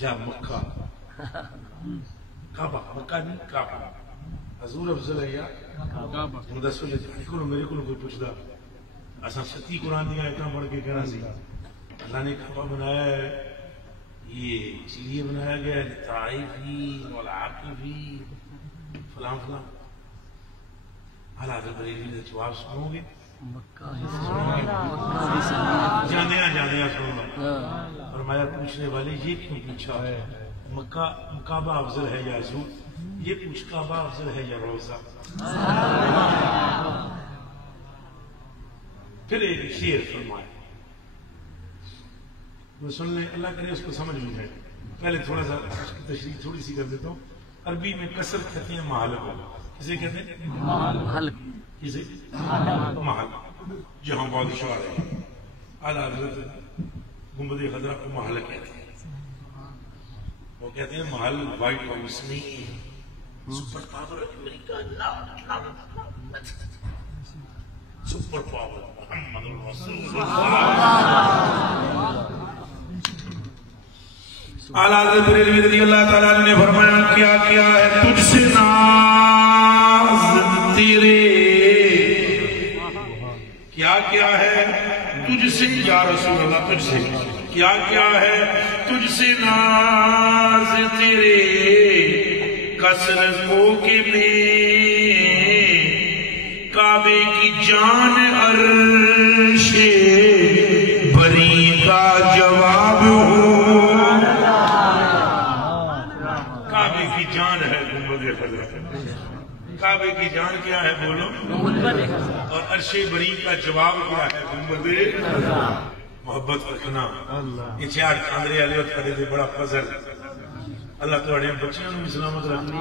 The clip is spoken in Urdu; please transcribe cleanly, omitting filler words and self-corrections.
یا مکہ کعبہ، مکہ نہیں کعبہ، حضور افضل ہے یا ہوں دسو کو میرے کو کوئی پوچھتا اصل سچی قرآن دیا آیتاں پڑھ کے کہنا سی اللہ نے کعبہ بنایا ہے، یہ اس لیے بنایا گیا ہے طائفی والعاقفی فلاں فلاں. حالات بریلوی نے جواب سنو گے جاندیا سنو. فرمایا پوچھنے والے یہ کیوں پوچھا مکہ کعبہ افضل ہے یا حضور؟ یہ پوچھ کعبہ افضل ہے یا روزہ؟ پھر ایک شعر فرمایا وہ سن لیں، اللہ کرے اس کو سمجھ بھی جائے. پہلے تھوڑا سا اس کی تشریح تھوڑی سی کر دیتا ہوں. عربی میں کثر کہتے ہیں محل، کسے کہتے ہیں محل، کسے محل. جہاں بادشاہ رہے اعلیٰ حضرت گنبد خضرا کو محل کہتے ہیں. وہ کہتے ہیں محل وائٹ ہاؤس نہیں، سپر پاور امریکہ، سپر پاور محمد رسول اعلیٰ حضرت بریلوی رضی اللہ تعالیٰ نے فرمایا کیا کیا ہے تجھ سے ناز تیرے، کیا کیا ہے تجھ سے یا رسول اللہ، تجھ سے کیا کیا ہے تجھ سے ناز تیرے، کثرت ہو کے میں کعبے کی جان عرش بری کا جواب ہو. کعبے کی جان ہے گنبد خضرا، کعبے کی جان کیا ہے بولو، اور عرش بری کا جواب کیا ہے گنبد. محبت رکھنا یہ چار کھاندرے والے کھڑے تھے، بڑا فضل. اللہ تعالیٰ بچیاں نوں سلامت رکھنا.